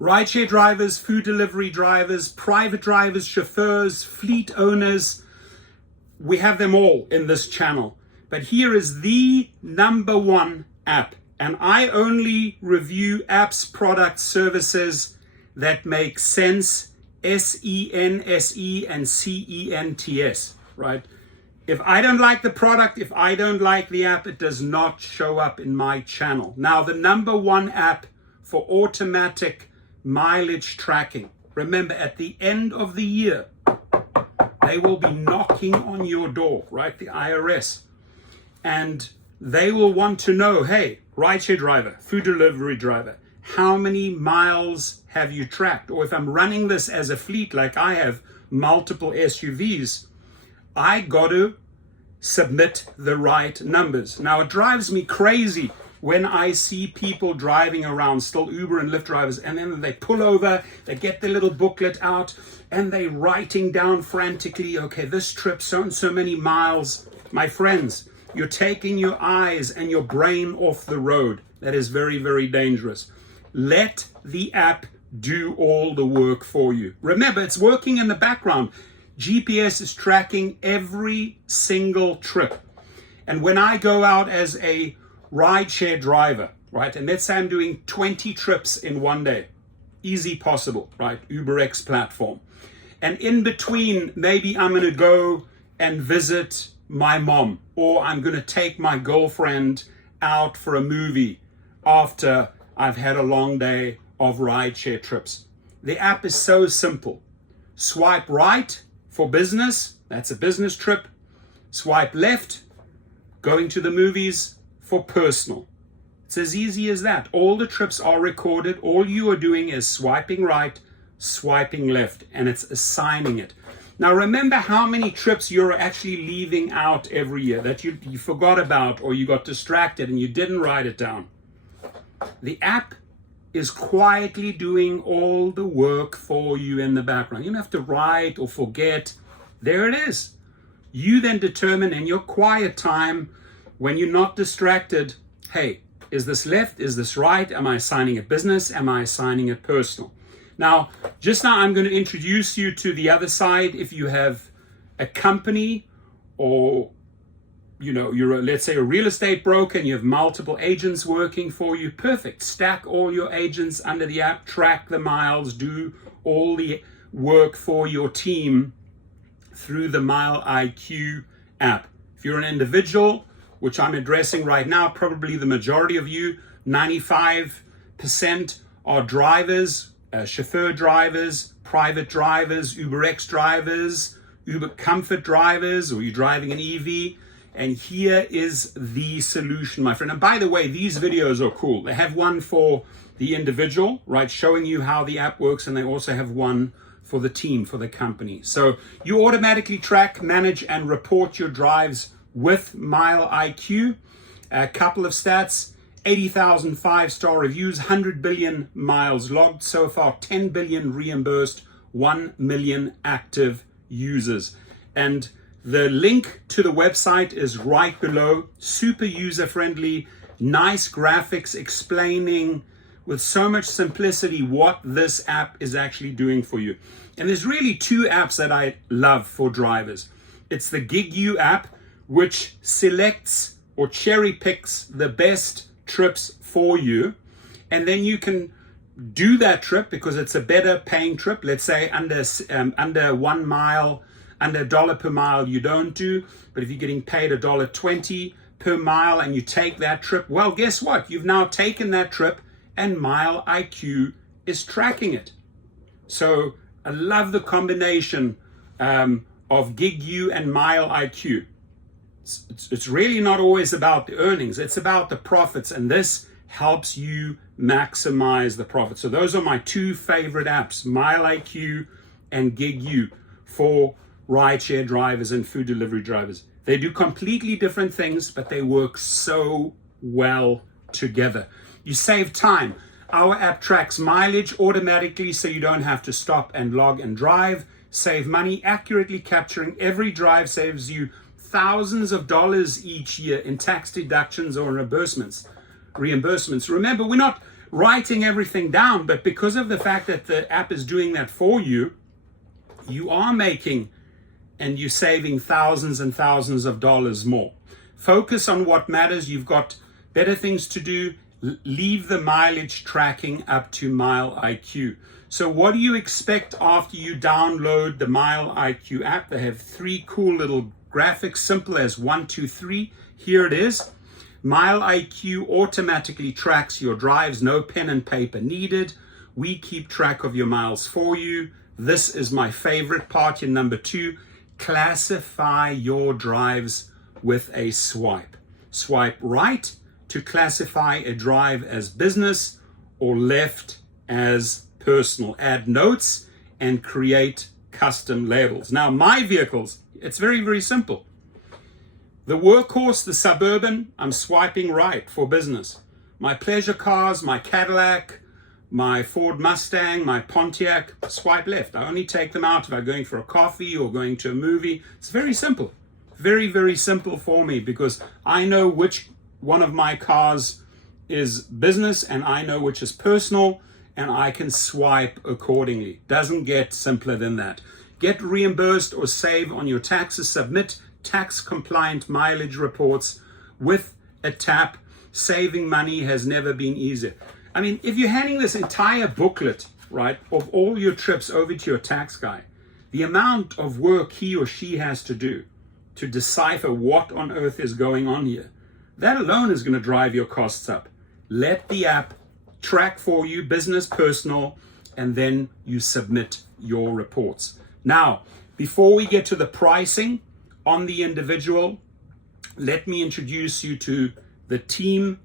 Rideshare drivers, food delivery drivers, private drivers, chauffeurs, fleet owners. We have them all in this channel. But here is the #1 app. And I only review apps, products, services that make sense. SENSE and CENTS, right? If I don't like the product, if I don't like the app, it does not show up in my channel. Now, the #1 app for automatic mileage tracking. Remember, at the end of the year, they will be knocking on your door, right? The IRS. And they will want to know, hey, rideshare driver, food delivery driver, how many miles have you tracked? Or if I'm running this as a fleet, like I have multiple SUVs, I got to submit the right numbers. Now, it drives me crazy when I see people driving around, still Uber and Lyft drivers, and then they pull over, they get their little booklet out, and they writing down frantically, okay, this trip, so and so many miles. My friends, you're taking your eyes and your brain off the road. That is very, very dangerous. Let the app do all the work for you. Remember, it's working in the background. GPS is tracking every single trip. And when I go out as a rideshare driver, right, and let's say I'm doing 20 trips in one day, easy possible, right, UberX platform. And in between, maybe I'm going to go and visit my mom, or I'm going to take my girlfriend out for a movie after I've had a long day of rideshare trips. The app is so simple. Swipe right for business, that's a business trip. Swipe left, going to the movies, for personal. It's as easy as that. All the trips are recorded. All you are doing is swiping right, swiping left, and it's assigning it. Now, remember how many trips you're actually leaving out every year that you forgot about, or you got distracted and you didn't write it down. The app is quietly doing all the work for you in the background. You don't have to write or forget. There it is. You then determine in your quiet time, when you're not distracted, hey, is this left? Is this right? Am I assigning it business? Am I assigning it personal? Now, just now I'm going to introduce you to the other side. If you have a company, or you're let's say a real estate broker and you have multiple agents working for you, perfect. Stack all your agents under the app, track the miles, do all the work for your team through the MileIQ app. If you're an individual, which I'm addressing right now, probably the majority of you, 95% are drivers, chauffeur drivers, private drivers, UberX drivers, Uber Comfort drivers, or you're driving an EV. And here is the solution, my friend. And by the way, these videos are cool. They have one for the individual, right, showing you how the app works, and they also have one for the team, for the company. So you automatically track, manage, and report your drives with MileIQ. A couple of stats: 80,000 5-star reviews, 100 billion miles logged so far, 10 billion reimbursed, 1 million active users. And the link to the website is right below. Super user friendly, nice graphics explaining with so much simplicity what this app is actually doing for you. And there's really two apps that I love for drivers. It's the MileIQ app, which selects or cherry picks the best trips for you. And then you can do that trip because it's a better paying trip. Let's say under 1 mile, under $1 per mile you don't do. But if you're getting paid $1.20 per mile and you take that trip, well, guess what? You've now taken that trip and MileIQ is tracking it. So I love the combination of MileQ and MileIQ. It's really not always about the earnings, it's about the profits, and this helps you maximize the profit. So those are my two favorite apps, MileIQ and MilelQ, for rideshare drivers and food delivery drivers. They do completely different things, but they work so well together. You save time. Our app tracks mileage automatically so you don't have to stop and log and drive. Save money. Accurately capturing every drive saves you thousands of dollars each year in tax deductions or reimbursements. Remember, we're not writing everything down, but because of the fact that the app is doing that for you, you are making and you're saving thousands and thousands of dollars more. Focus on what matters. You've got better things to do. Leave the mileage tracking up to MileIQ. So what do you expect after you download the MileIQ app? They have 3 cool little graphics, simple as 1, 2, 3. Here it is. MileIQ automatically tracks your drives, no pen and paper needed. We keep track of your miles for you. This is my favorite part in number 2. Classify your drives with a swipe. Swipe right to classify a drive as business or left as personal. Add notes and create custom labels. Now, my vehicles, it's very, very simple. The Workhorse, the Suburban, I'm swiping right for business. My pleasure cars, my Cadillac, my Ford Mustang, my Pontiac, swipe left. I only take them out if I'm going for a coffee or going to a movie. It's very simple. Very, very simple for me because I know which one of my cars is business and I know which is personal, and I can swipe accordingly. Doesn't get simpler than that. Get reimbursed or save on your taxes. Submit tax compliant mileage reports with a tap. Saving money has never been easier. I mean, if you're handing this entire booklet, right, of all your trips over to your tax guy, the amount of work he or she has to do to decipher what on earth is going on here, that alone is going to drive your costs up. Let the app track for you, business, personal, and then you submit your reports. Now, before we get to the pricing on the individual, let me introduce you to the team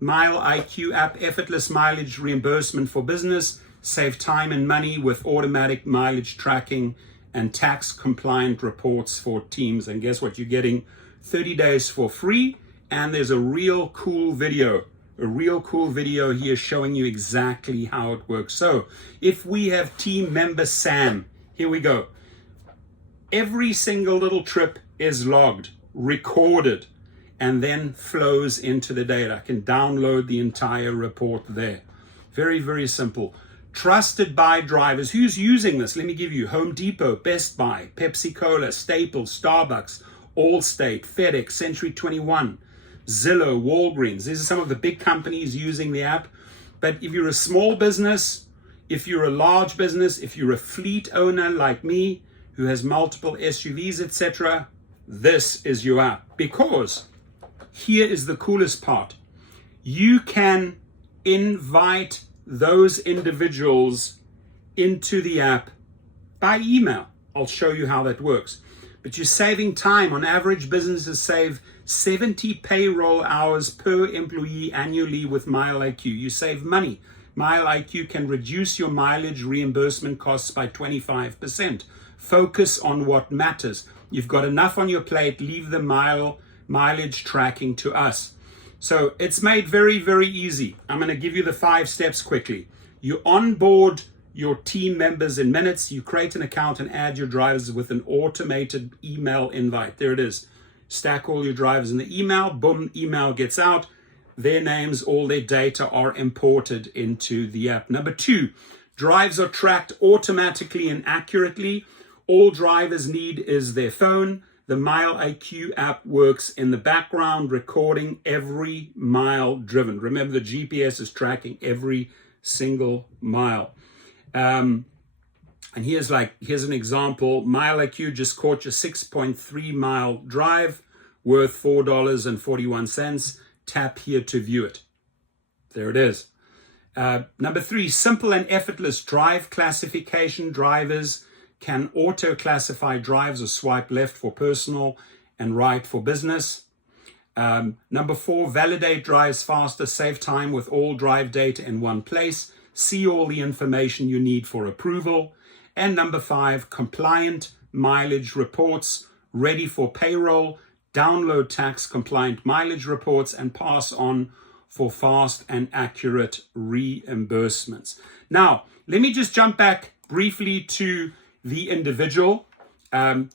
MileIQ app, effortless mileage reimbursement for business. Save time and money with automatic mileage tracking and tax compliant reports for teams. And guess what? You're getting 30 days for free. And there's a real cool video here showing you exactly how it works. So if we have team member Sam, here we go. Every single little trip is logged, recorded, and then flows into the data. I can download the entire report there. Very, very simple. Trusted by drivers. Who's using this? Let me give you Home Depot, Best Buy, Pepsi Cola, Staples, Starbucks, Allstate, FedEx, Century 21, Zillow, Walgreens. These are some of the big companies using the app. But if you're a small business, if you're a large business, if you're a fleet owner like me who has multiple SUVs, etc., this is your app. Because here is the coolest part. You can invite those individuals into the app by email. I'll show you how that works. But you're saving time. On average, businesses save 70 payroll hours per employee annually with MileIQ. You save money. MileIQ can reduce your mileage reimbursement costs by 25%. Focus on what matters. You've got enough on your plate. Leave the mileage tracking to us. So it's made very, very easy. I'm going to give you the 5 steps quickly. You onboard your team members in minutes. You create an account and add your drivers with an automated email invite. There it is. Stack all your drivers in the email. Boom, email gets out. Their names, all their data are imported into the app. Number 2, drives are tracked automatically and accurately. All drivers need is their phone. The MileIQ app works in the background, recording every mile driven. Remember, the GPS is tracking every single mile. And here's an example. MileIQ just caught your 6.3 mile drive worth $4.41. Tap here to view it. There it is. Number 3, simple and effortless drive classification. Drivers can auto-classify drives or swipe left for personal and right for business. Number 4, validate drives faster, save time with all drive data in one place. See all the information you need for approval. And number 5, compliant mileage reports, ready for payroll. Download tax compliant mileage reports and pass on for fast and accurate reimbursements. Now, let me just jump back briefly to the individual,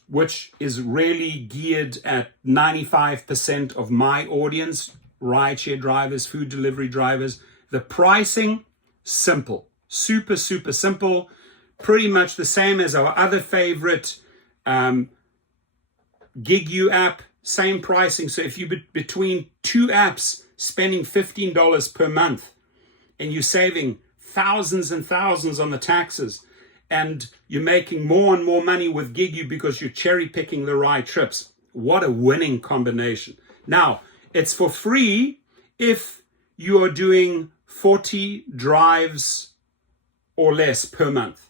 which is really geared at 95% of my audience, rideshare drivers, food delivery drivers. The pricing, simple, super, super simple, pretty much the same as our other favorite MileIQ app, same pricing. So if you between two apps spending $15 per month and you're saving thousands and thousands on the taxes, and you're making more and more money with MileIQ because you're cherry picking the right trips, what a winning combination. Now, it's for free if you are doing 40 drives or less per month.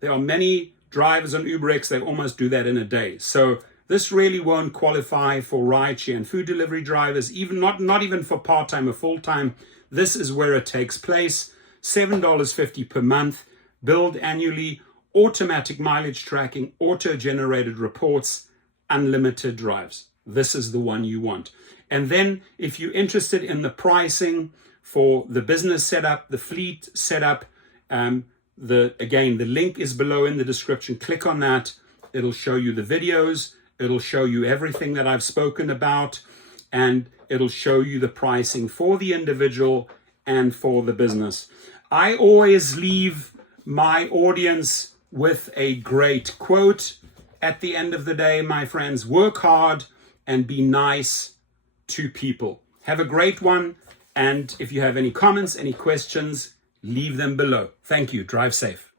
There are many drivers on UberX, they almost do that in a day. So this really won't qualify for rideshare and food delivery drivers, even not even for part-time or full-time. This is where it takes place. $7.50 per month, billed annually, automatic mileage tracking, auto-generated reports, unlimited drives. This is the one you want. And then if you're interested in the pricing for the business setup, the fleet setup, again, the link is below in the description. Click on that. It'll show you the videos. It'll show you everything that I've spoken about, and it'll show you the pricing for the individual and for the business. I always leave my audience with a great quote at the end of the day, my friends. Work hard and be nice to people. Have a great one. And if you have any comments, any questions, leave them below. Thank you. Drive safe.